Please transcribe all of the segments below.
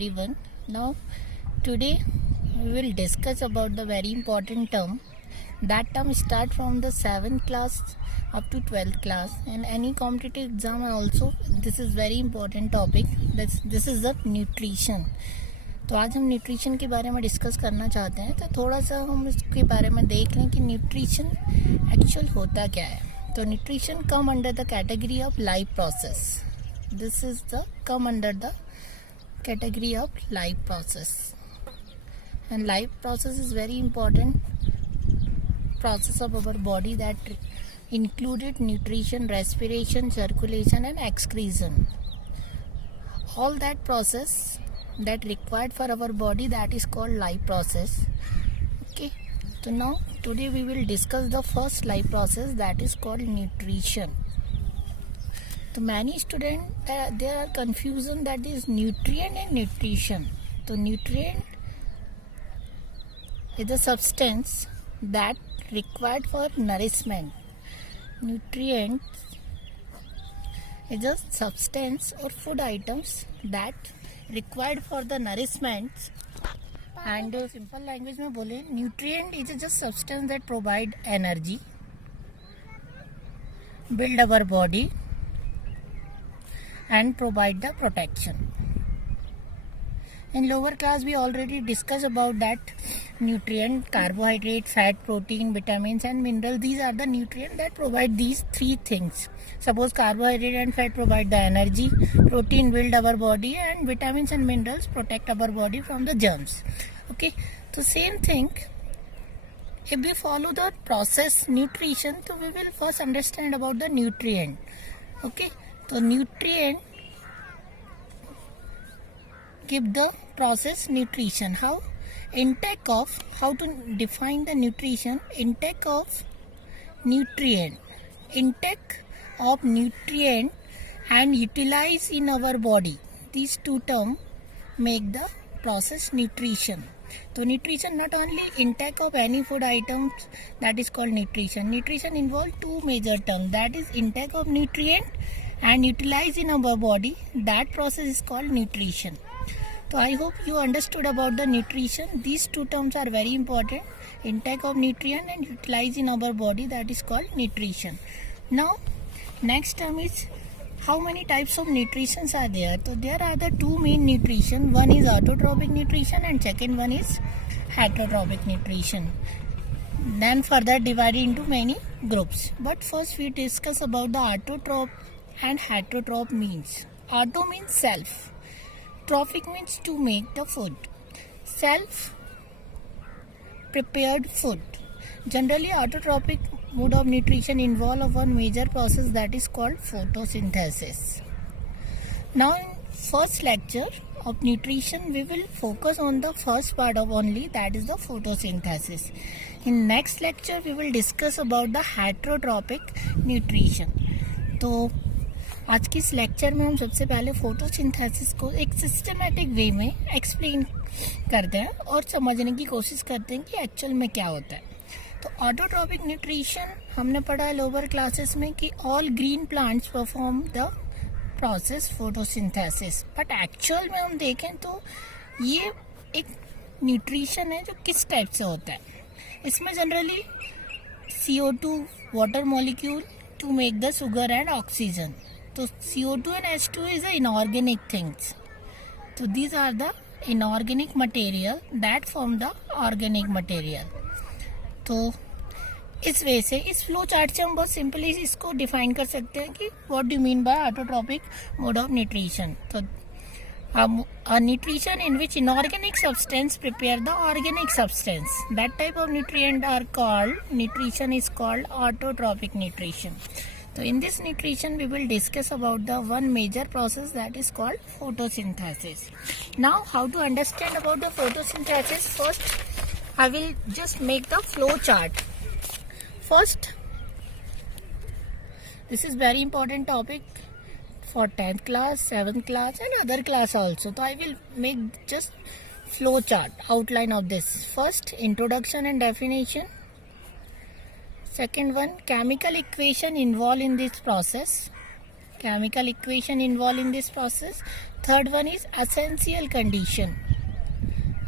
everyone. Now today we will discuss about the very important term. That term start from the 7th class up to 12th class, and any competitive exam also this is very important topic. This is the nutrition. तो आज हम nutrition के बारे में discuss करना चाहते हैं, तो थोड़ा सा हम इसके बारे में देख लें कि न्यूट्रिशन एक्चुअल होता क्या है. तो nutrition come under the category of life process. This is the come under the category of life process, and life process is very important process of our body that included nutrition, respiration, circulation and excretion. All that process that required for our body, that is called life process. Okay, so now today we will discuss the first life process, that is called nutrition. तो many students there are confusion that is nutrient and nutrition. So nutrient is a substance that required for nourishment. Nutrient is a substance or food items that required for the nourishment. And simple language में बोले, nutrient is just substance that provide energy, build our body and provide the protection. In lower class we already discussed about that nutrient, carbohydrate, fat, protein, vitamins and minerals. These are the nutrients that provide these three things. Suppose carbohydrate and fat provide the energy, protein build our body and vitamins and minerals protect our body from the germs. Okay, so same thing, if we follow the process nutrition, so we will first understand about the nutrient. Okay, so nutrient give the process nutrition. How to define the nutrition? Intake of nutrient and utilize in our body, these two terms make the process nutrition. So nutrition not only intake of any food items, that is called nutrition. Nutrition involves two major terms, that is intake of nutrient and utilize in our body. That process is called nutrition. So I hope you understood about the nutrition. These two terms are very important, intake of nutrient and utilize in our body, that is called nutrition. Now next term is how many types of nutritions are there. So there are the two main nutrition. One is autotrophic nutrition and second one is heterotrophic nutrition. Then further divided into many groups. But first we discuss about the autotroph and heterotroph means. Auto means self, trophic means to make the food, self prepared food. Generally autotrophic mode of nutrition involve one major process, that is called photosynthesis. Now in first lecture of nutrition we will focus on the first part of only, that is the photosynthesis. In next lecture we will discuss about the heterotrophic nutrition. तो आज की इस lecture में हम सबसे पहले photosynthesis को एक सिस्टमेटिक वे में एक्सप्लेन करते हैं और समझने की कोशिश करते हैं कि एक्चुअल में क्या होता है. तो ऑटोट्रॉपिक न्यूट्रिशन हमने पढ़ा है लोअर क्लासेस में कि all green plants perform the process photosynthesis. But actual में हम देखें तो ये एक न्यूट्रिशन है जो किस टाइप से होता है. इसमें generally CO2 water molecule to make the sugar and oxygen. तो CO2 and H2 is the inorganic things. So these are the inorganic material that form the organic material. तो इस वे से इस फ्लो चार्ट से हम बहुत सिंपली इसको define कर सकते हैं कि what do mean by autotrophic mode of nutrition. तो nutrition in which inorganic substance prepare the organic substance, that type of nutrient are called, nutrition is called autotrophic nutrition. So in this nutrition we will discuss about the one major process, that is called photosynthesis. Now how to understand about the photosynthesis? First I will just make the flow chart. First, this is very important topic for 10th class, 7th class and other class also. So I will make just flow chart, outline of this. First, introduction and definition. Second one, chemical equation involved in this process. chemical equation involved in this process. Third one is essential condition.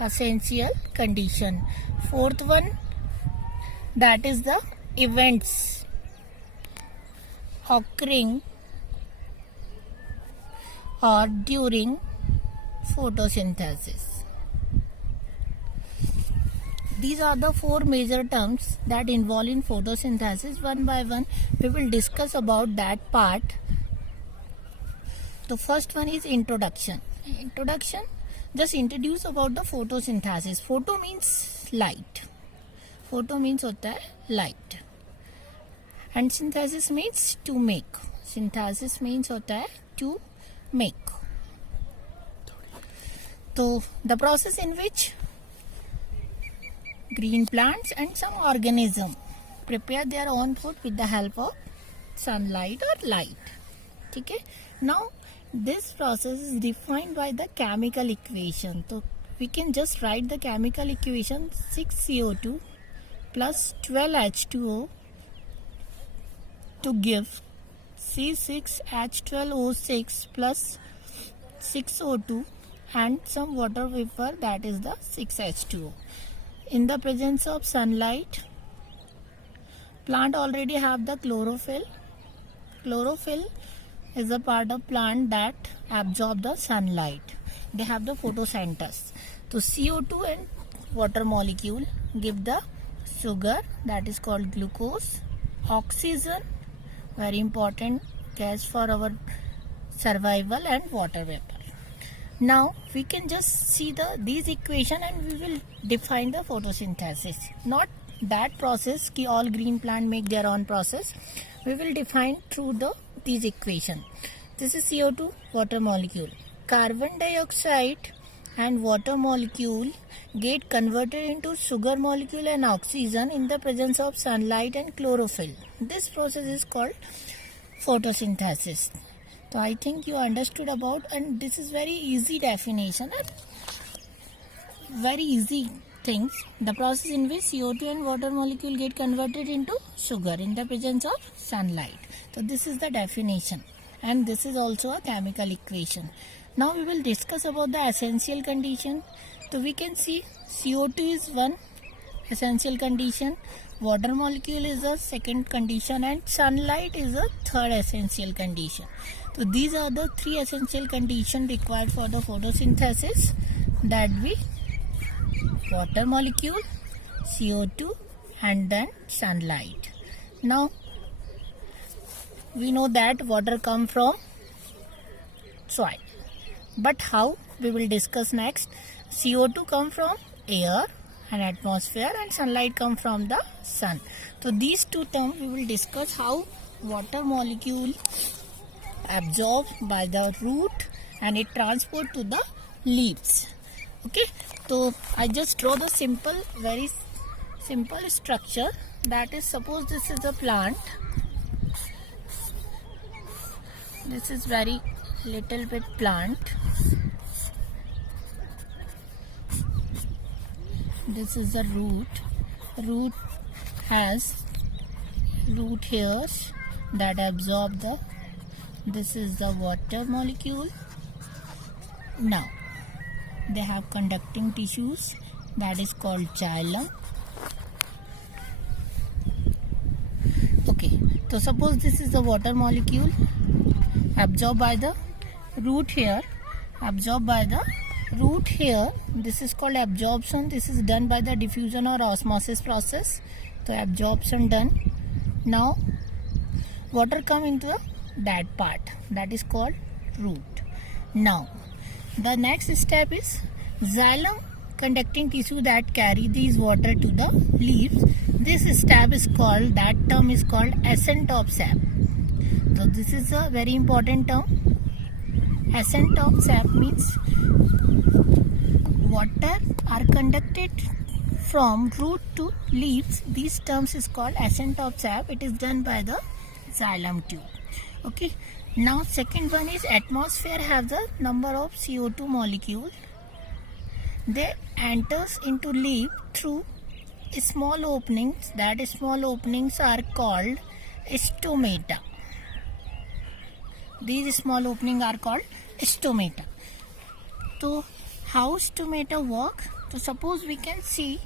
Essential condition. Fourth one, that is the events occurring or during photosynthesis. These are the four major terms that involve in photosynthesis. One by one we will discuss about that part. The first one is introduction. Introduction, just introduce about the photosynthesis. Photo means light. Photo means होता है light. And synthesis means to make. Synthesis means होता है to make. So the process in which green plants and some organism prepare their own food with the help of sunlight or light. ठीक है. Now this process is defined by the chemical equation. So we can just write the chemical equation 6CO2 plus 12H2O to give C6H12O6 plus 6O2 and some water vapor, that is the 6H2O. In the presence of sunlight, plant already have the chlorophyll. Chlorophyll is a part of plant that absorb the sunlight. They have the photosynthesis. So CO2 and water molecule give the sugar, that is called glucose. Oxygen, very important gas for our survival, and water vapor. Now we can just see these equation and we will define the photosynthesis. Not that process ki all green plant make their own process. We will define through these equation. This is CO2, water molecule. Carbon dioxide and water molecule get converted into sugar molecule and oxygen in the presence of sunlight and chlorophyll. This process is called photosynthesis. So I think you understood about, and this is very easy definition, very easy things. The process in which CO2 and water molecule get converted into sugar in the presence of sunlight. So this is the definition, and this is also a chemical equation. Now we will discuss about the essential condition. So we can see CO2 is one essential condition, water molecule is a second condition, and sunlight is a third essential condition. So these are the three essential conditions required for the photosynthesis, that be water molecule, CO2 and then sunlight. Now we know that water comes from soil, but how, we will discuss next. CO2 come from air and atmosphere, and sunlight come from the sun. So these two terms we will discuss, how water molecule absorbed by the root and it transport to the leaves. Okay, so I just draw the simple, very simple structure. That is, suppose this is a plant. This is very little bit plant. This is the root. Root has root hairs that absorb the. This is the water molecule. Now they have conducting tissues, that is called xylem. Okay, so suppose this is the water molecule absorbed by the root hair. Absorbed by the root hair. This is called absorption. This is done by the diffusion or osmosis process. So absorption done. Now water come into that part, that is called root. Now the next step is xylem, conducting tissue that carry these water to the leaves. This step is called, that term is called ascent of sap. So this is a very important term. Ascent of sap means water are conducted from root to leaves. These terms is called ascent of sap. It is done by the xylem tube. Okay. Now second one is atmosphere have the number of CO2 molecule. They enters into leaf through small openings. That small openings are called stomata. These small opening are called stomata. So how stomata work? So suppose we can see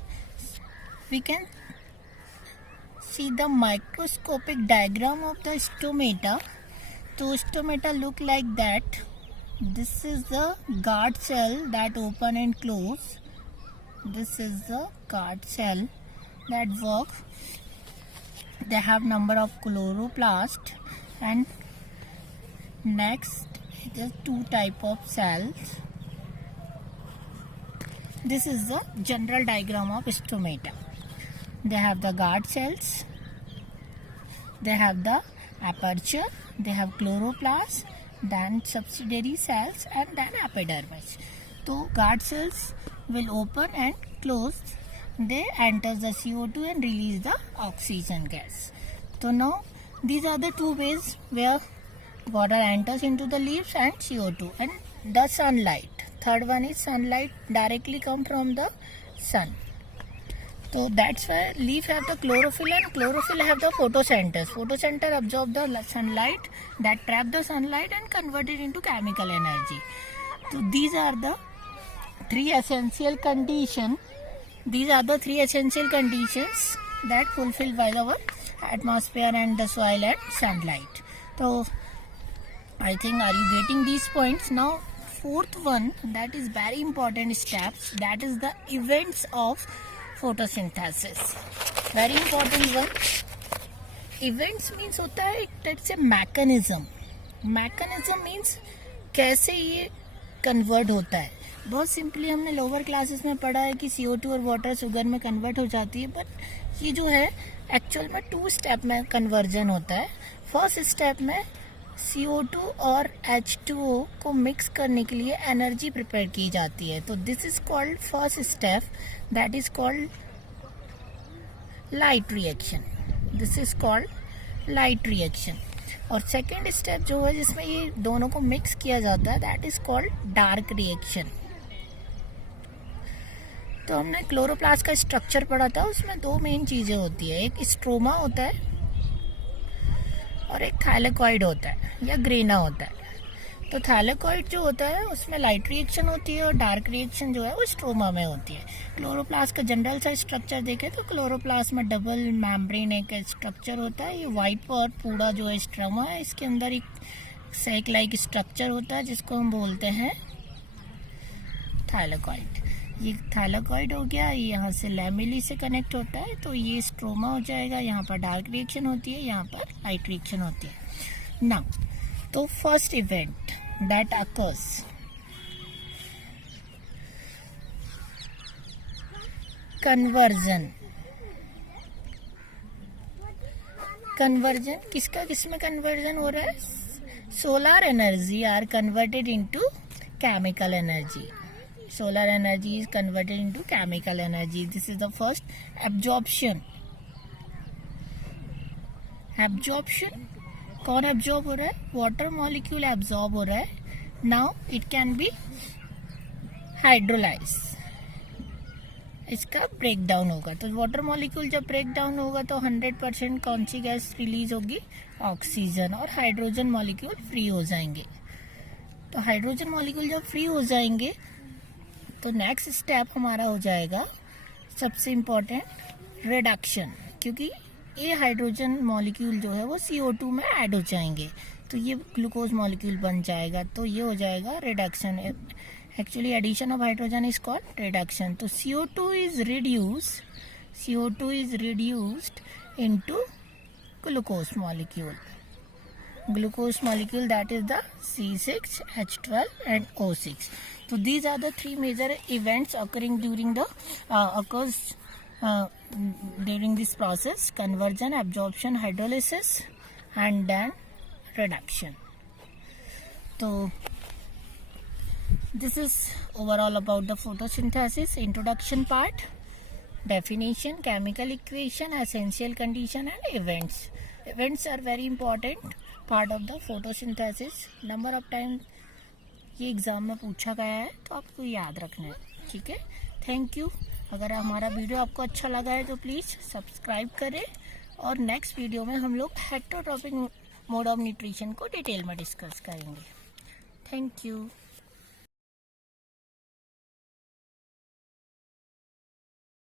the microscopic diagram of the stomata. So stomata look like that. This is the guard cell that open and close. This is the guard cell that work. They have number of chloroplast, and next it is two type of cells. This is the general diagram of stomata. They have the guard cells, they have the aperture, they have chloroplast, then subsidiary cells, and then epidermis. So guard cells will open and close. They enter the CO2 and release the oxygen gas. So now these are the two ways where water enters into the leaves and CO2 and the sunlight. Third one is sunlight directly come from the sun. So that's why leaf have the chlorophyll and chlorophyll have the photocenters. Photocenter absorb the sunlight, that trap the sunlight and convert it into chemical energy. So these are the three essential conditions. These are the three essential conditions that fulfilled by our atmosphere and the soil and sunlight. So I think, are you getting these points? Now fourth one, that is very important steps, that is the events of photosynthesis. Very important one. Events means होता है that's a mechanism. Mechanism means कैसे ये convert होता है. बहुत simply हमने lower classes में पढ़ा है कि CO2 और वाटर शुगर में कन्वर्ट हो जाती है, बट ये जो है एक्चुअल में 2 स्टेप में कन्वर्जन होता है. फर्स्ट स्टेप में CO2 और H2O को मिक्स करने के लिए एनर्जी प्रिपेयर की जाती है. तो this is called first step, that is called light reaction. This is called light reaction. और सेकेंड स्टेप जो है जिसमें ये दोनों को मिक्स किया जाता है, that is called dark reaction. तो हमने क्लोरोप्लास्ट का स्ट्रक्चर पढ़ा था, उसमें 2 मेन चीजें होती है. एक स्ट्रोमा होता है और एक थैलेकॉइड होता है या ग्रेना होता है. तो थैलेकॉइड जो होता है उसमें लाइट रिएक्शन होती है और डार्क रिएक्शन जो है वो स्ट्रोमा में होती है. क्लोरोप्लास्ट का जनरल सा स्ट्रक्चर देखें तो क्लोरोप्लास्ट में डबल मेम्ब्रेन एक स्ट्रक्चर होता है. ये वाइट और पूरा जो है स्ट्रोमा है, इसके अंदर एक सैक लाइक स्ट्रक्चर होता है जिसको हम बोलते हैं थैलेकॉइड. ये थैलेकॉइड हो गया, ये यहाँ से लैमेली से कनेक्ट होता है, तो ये स्ट्रोमा हो जाएगा. यहाँ पर डार्क रिएक्शन होती है, यहाँ पर लाइट रिएक्शन होती है. नाउ तो first event that occurs, conversion. Conversion किसका किसमें कन्वर्जन हो रहा है? Solar energy are converted into chemical energy. Solar energy is converted into chemical energy. This is the first absorption. Absorption कौन absorb हो रहा है? Water molecule absorb हो रहा है. Now it can be hydrolyzed. इसका ब्रेक डाउन होगा. तो वाटर मॉलिक्यूल जब ब्रेक डाउन होगा तो 100% कौन सी गैस रिलीज होगी? ऑक्सीजन. और हाइड्रोजन मॉलिक्यूल फ्री हो जाएंगे. तो हाइड्रोजन मॉलिक्यूल जब फ्री हो जाएंगे तो नेक्स्ट स्टेप हमारा हो जाएगा सबसे इम्पोर्टेंट रिडक्शन, क्योंकि ये हाइड्रोजन मॉलिक्यूल जो है वो CO2 में ऐड हो जाएंगे तो ये ग्लूकोज मॉलिक्यूल बन जाएगा. तो ये हो जाएगा reduction. Actually addition of hydrogen is called reduction. तो CO2 is reduced into glucose molecule. Glucose molecule, that is the C6H12 and O6. So these are the 3 major events occurring during this process: conversion, absorption, hydrolysis, and then reduction. So this is overall about the photosynthesis. Introduction part, definition, chemical equation, essential condition, and events. Events are very important part of the photosynthesis. Number of time ये exam में पूछा गया है तो आपको याद रखना है. ठीक है, थैंक यू. अगर हमारा वीडियो आपको अच्छा लगा है तो प्लीज़ सब्सक्राइब करें और नेक्स्ट वीडियो में हम लोग हेटेरोट्रॉपिक मोड ऑफ न्यूट्रिशन को डिटेल में डिस्कस करेंगे। Thank you.